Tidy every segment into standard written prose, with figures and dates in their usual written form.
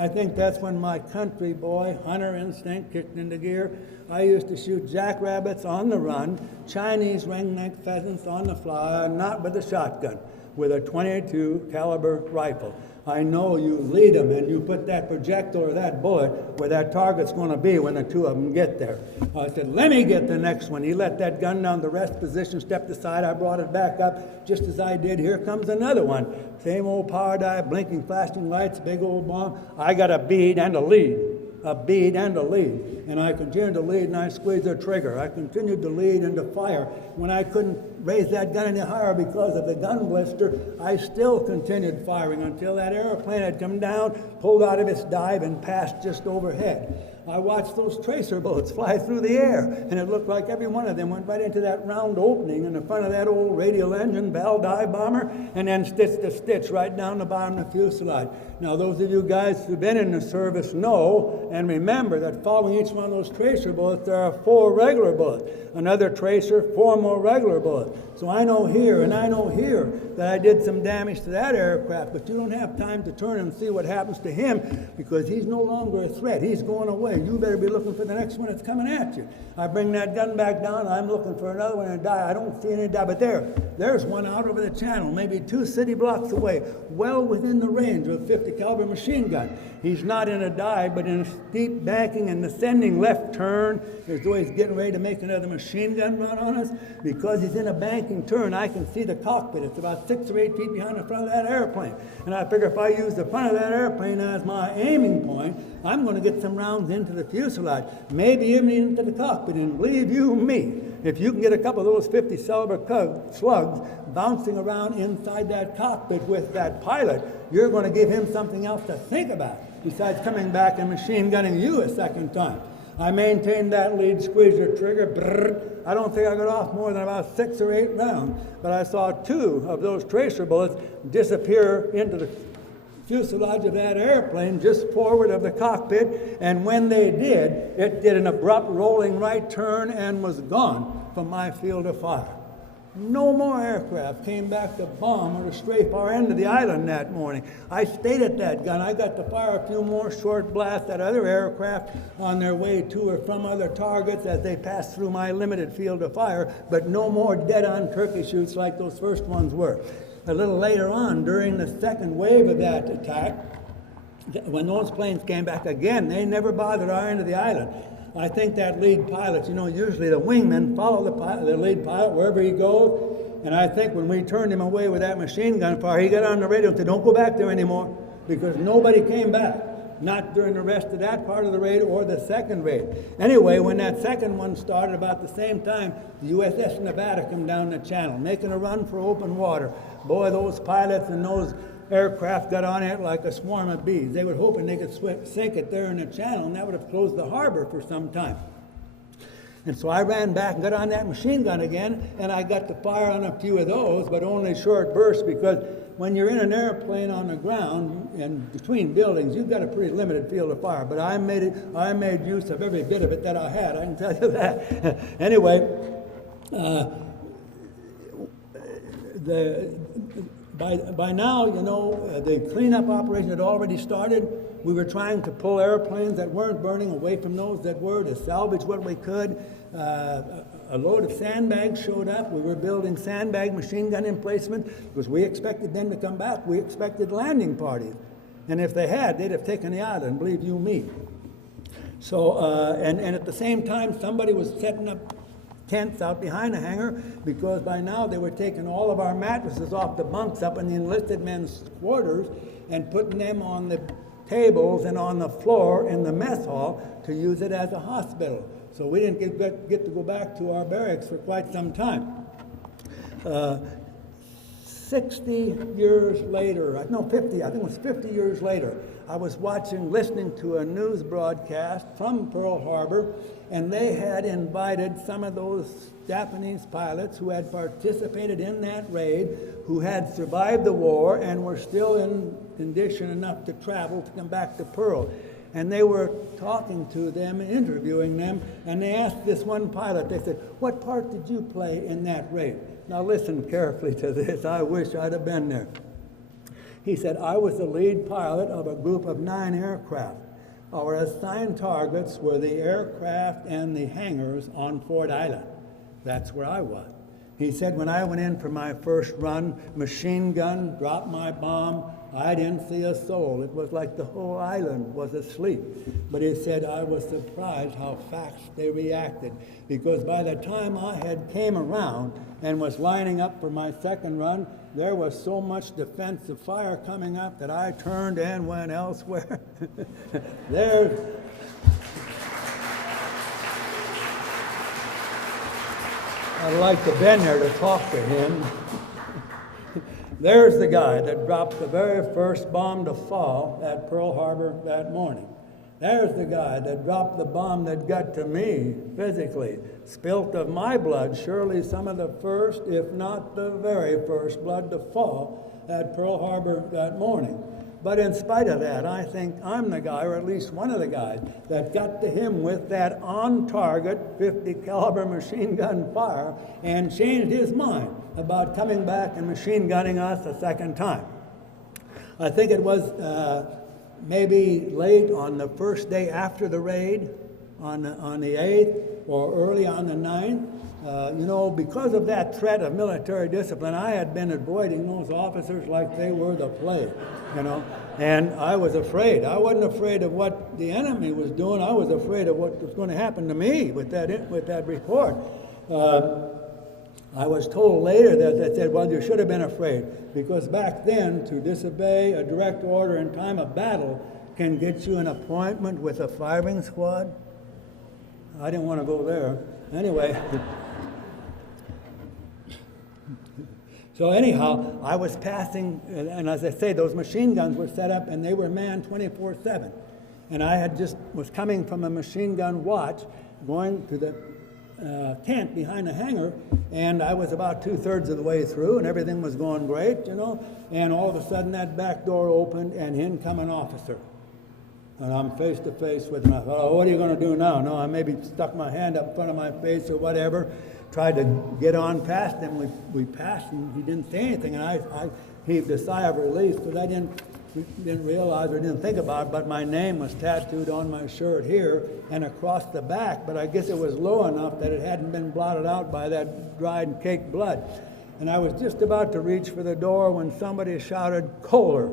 I think that's when my country boy hunter instinct kicked into gear. I used to shoot jackrabbits on the run, Chinese ringneck pheasants on the fly, not with a shotgun, with a .22 caliber rifle. I know you lead them and you put that projectile or that bullet where that target's going to be when the two of them get there. I said, let me get the next one. He let that gun down the rest position, stepped aside. I brought it back up just as I did. Here comes another one. Same old power dive, blinking, flashing lights, big old bomb. I got a bead and a lead. A bead and a lead. And I continued to lead and I squeezed the trigger. I continued to lead and to fire. When I couldn't raise that gun any higher because of the gun blister, I still continued firing until that airplane had come down, pulled out of its dive, and passed just overhead. I watched those tracer bullets fly through the air, and it looked like every one of them went right into that round opening in the front of that old radial engine Bell dive bomber, and then stitch to stitch right down the bottom of the fuselage. Now, those of you guys who've been in the service know and remember that following each one of those tracer bullets, there are 4 regular bullets. Another tracer, 4 more regular bullets. So I know here and I know here that I did some damage to that aircraft, but you don't have time to turn and see what happens to him because he's no longer a threat. He's going away. You better be looking for the next one that's coming at you. I bring that gun back down. I'm looking for another one and die. I don't see any die, but there's one out over the channel, maybe 2 city blocks away, well within the range of a 50 caliber machine gun. He's not in a dive, but in a steep banking and ascending left turn, as though he's getting ready to make another machine gun run on us. Because he's in a banking turn, I can see the cockpit. It's about 6 or 8 feet behind the front of that airplane. And I figure if I use the front of that airplane as my aiming point, I'm going to get some rounds into the fuselage, maybe even into the cockpit. And believe you me, if you can get a couple of those 50 caliber slugs bouncing around inside that cockpit with that pilot, you're going to give him something else to think about besides coming back and machine gunning you a second time. I maintained that lead, squeezed the trigger. Brrr. I don't think I got off more than about 6 or 8 rounds, but I saw 2 of those tracer bullets disappear into the fuselage of that airplane just forward of the cockpit, and when they did, it did an abrupt rolling right turn and was gone from my field of fire. No more aircraft came back to bomb or to strafe our end of the island that morning. I stayed at that gun. I got to fire a few more short blasts at other aircraft on their way to or from other targets as they passed through my limited field of fire, but no more dead-on turkey shoots like those first ones were. A little later on, during the second wave of that attack, when those planes came back again, they never bothered our end of the island. I think that lead pilot, usually the wingmen follow the lead pilot wherever he goes. And I think when we turned him away with that machine gun fire, he got on the radio and said, don't go back there anymore, because nobody came back. Not during the rest of that part of the raid or the second raid. Anyway, when that second one started about the same time, the USS Nevada come down the channel, making a run for open water. Boy, those pilots and those aircraft got on it like a swarm of bees. They were hoping they could sink it there in the channel, and that would have closed the harbor for some time. And so I ran back and got on that machine gun again, and I got to fire on a few of those, but only short bursts, because when you're in an airplane on the ground and between buildings, you've got a pretty limited field of fire. But I made use of every bit of it that I had, I can tell you that. Anyway, by now, the cleanup operation had already started. We were trying to pull airplanes that weren't burning away from those that were, to salvage what we could. A load of sandbags showed up. We were building sandbag machine gun emplacement because we expected them to come back. We expected landing parties. And if they had, they'd have taken the island, believe you me. So, and at the same time, somebody was setting up tents out behind the hangar, because by now they were taking all of our mattresses off the bunks up in the enlisted men's quarters and putting them on the tables and on the floor in the mess hall to use it as a hospital. So we didn't get to go back to our barracks for quite some time. 60 years later, no, 50, I think it was 50 years later, I was listening to a news broadcast from Pearl Harbor, and they had invited some of those Japanese pilots who had participated in that raid, who had survived the war and were still in condition enough to travel to come back to Pearl. And they were talking to them, interviewing them, and they asked this one pilot, they said, what part did you play in that raid? Now listen carefully to this. I wish I'd have been there. He said, I was the lead pilot of a group of 9 aircraft. Our assigned targets were the aircraft and the hangars on Ford Island. That's where I was. He said, when I went in for my first run, machine gun, dropped my bomb, I didn't see a soul. It was like the whole island was asleep. But he said, I was surprised how fast they reacted, because by the time I had came around and was lining up for my second run, there was so much defensive fire coming up that I turned and went elsewhere. I'd like to been there to talk to him. There's the guy that dropped the very first bomb to fall at Pearl Harbor that morning. There's the guy that dropped the bomb that got to me physically, spilt of my blood, surely some of the first, if not the very first blood to fall at Pearl Harbor that morning. But in spite of that, I think I'm the guy, or at least one of the guys, that got to him with that on-target 50 caliber machine gun fire and changed his mind about coming back and machine gunning us a second time. I think it was maybe late on the first day after the raid, on the 8th, or early on the 9th. Because of that threat of military discipline, I had been avoiding those officers like they were the plague, and I was afraid. I wasn't afraid of what the enemy was doing. I was afraid of what was going to happen to me with that report. I was told later that they said, well, you should have been afraid, because back then, to disobey a direct order in time of battle can get you an appointment with a firing squad. I didn't want to go there. Anyway. So anyhow, I was passing, and as I say, those machine guns were set up, and they were manned 24/7. And I was coming from a machine gun watch, going to the tent behind the hangar, and I was about 2/3 of the way through, and everything was going great, and all of a sudden that back door opened, and in come an officer. And I'm face to face with him. I thought, oh, what are you going to do now? No, I maybe stuck my hand up in front of my face or whatever, tried to get on past him. We passed, and he didn't say anything, and I heaved a sigh of relief, because I didn't realize or didn't think about it, but my name was tattooed on my shirt here and across the back, but I guess it was low enough that it hadn't been blotted out by that dried and caked blood. And I was just about to reach for the door when somebody shouted, Kohler.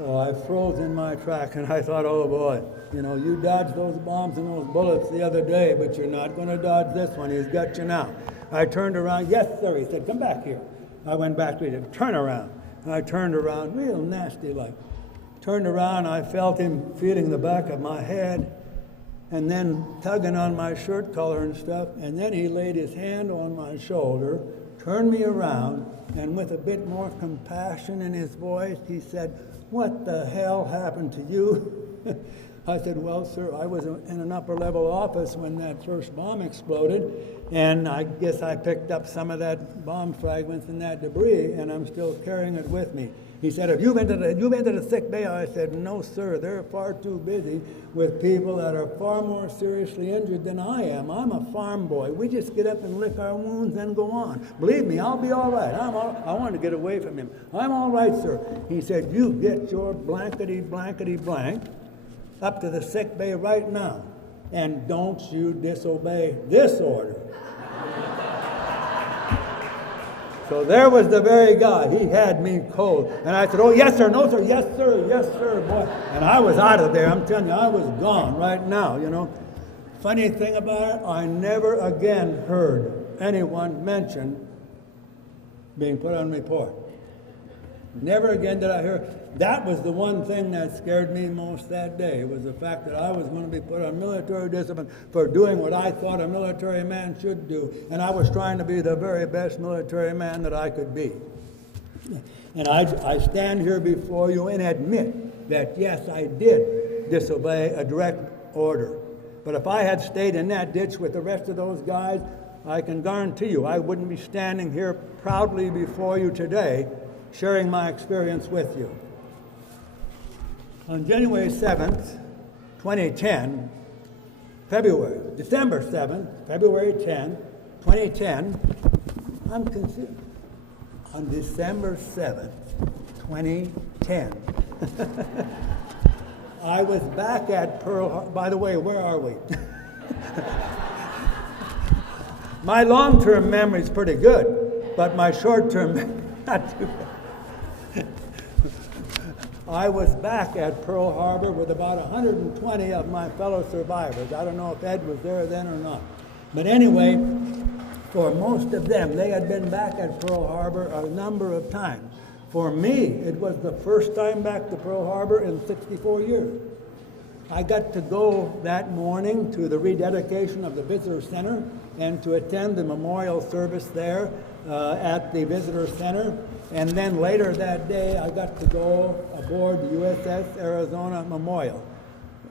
Oh, I froze in my track, and I thought, oh boy, you dodged those bombs and those bullets the other day, but you're not going to dodge this one. He's got you now. I turned around. Yes, sir. He said, come back here. I went back to him. Turn around. And I turned around, real nasty like. Turned around, I felt him feeling the back of my head, and then tugging on my shirt collar and stuff, and then he laid his hand on my shoulder, turned me around, and with a bit more compassion in his voice, he said, what the hell happened to you? I said, well, sir, I was in an upper-level office when that first bomb exploded, and I guess I picked up some of that bomb fragments and that debris, and I'm still carrying it with me. He said, have you been to the sick bay? I said, no, sir, they're far too busy with people that are far more seriously injured than I am. I'm a farm boy. We just get up and lick our wounds and go on. Believe me, I'll be all right. I wanted to get away from him. I'm all right, sir. He said, you get your blankety blank up to the sick bay right now, and don't you disobey this order. So there was the very guy. He had me cold. And I said, oh, yes, sir, no, sir, yes, sir, boy. And I was out of there. I'm telling you, I was gone right now, Funny thing about it, I never again heard anyone mention being put on report. Never again did I hear. That was the one thing that scared me most that day, was the fact that I was going to be put on military discipline for doing what I thought a military man should do. And I was trying to be the very best military man that I could be. And I stand here before you and admit that, yes, I did disobey a direct order. But if I had stayed in that ditch with the rest of those guys, I can guarantee you I wouldn't be standing here proudly before you today sharing my experience with you. On January 7th, 2010, December 7th, February 10th, 2010, on December 7th, 2010. I was back at Pearl Harbor. By the way, where are we? My long-term memory is pretty good, but my short-term memory not too bad. I was back at Pearl Harbor with about 120 of my fellow survivors. I don't know if Ed was there then or not. But anyway, for most of them, they had been back at Pearl Harbor a number of times. For me, it was the first time back to Pearl Harbor in 64 years. I got to go that morning to the rededication of the Visitor Center and to attend the memorial service there at the Visitor Center. And then later that day, I got to go aboard the USS Arizona Memorial.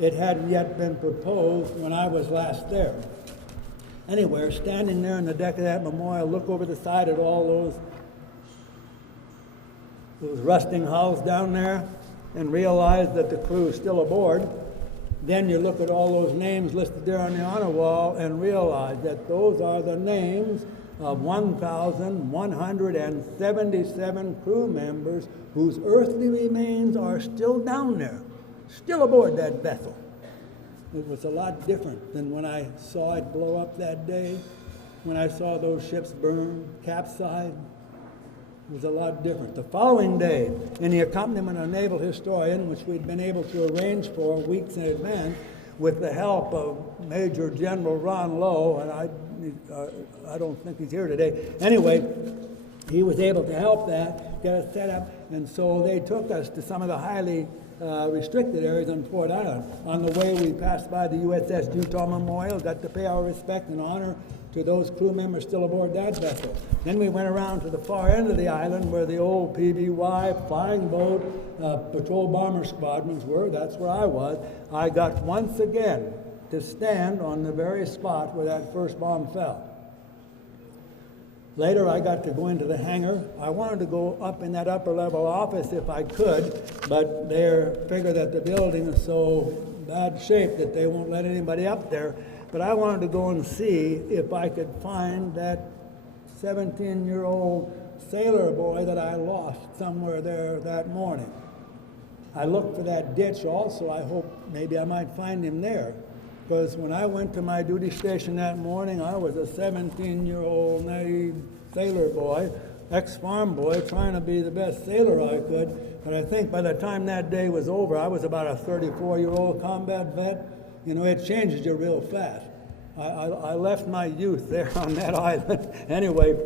It hadn't yet been proposed when I was last there. Anyway, standing there on the deck of that memorial, look over the side at all those rusting hulls down there and realize that the crew is still aboard. Then you look at all those names listed there on the honor wall and realize that those are the names of 1,177 crew members whose earthly remains are still down there, still aboard that vessel. It was a lot different than when I saw it blow up that day, when I saw those ships burn, capsize. It was a lot different. The following day, in the accompaniment of a naval historian, which we'd been able to arrange for weeks in advance, with the help of Major General Ron Lowe, and I don't think he's here today. Anyway, he was able to help that, get us set up, and so they took us to some of the highly restricted areas on Fort Island. On the way, we passed by the USS Utah Memorial, got to pay our respect and honor to those crew members still aboard that vessel. Then we went around to the far end of the island where the old PBY, flying boat, patrol bomber squadrons were. That's where I was. I got once again to stand on the very spot where that first bomb fell. Later, I got to go into the hangar. I wanted to go up in that upper level office if I could, but they figure that the building is so bad shape that they won't let anybody up there. But I wanted to go and see if I could find that 17-year-old sailor boy that I lost somewhere there that morning. I looked for that ditch also. I hope maybe I might find him there. Because when I went to my duty station that morning, I was a 17-year-old naive sailor boy, ex-farm boy, trying to be the best sailor I could. But I think by the time that day was over, I was about a 34-year-old combat vet. You know, it changes you real fast. I left my youth there on that island. Anyway,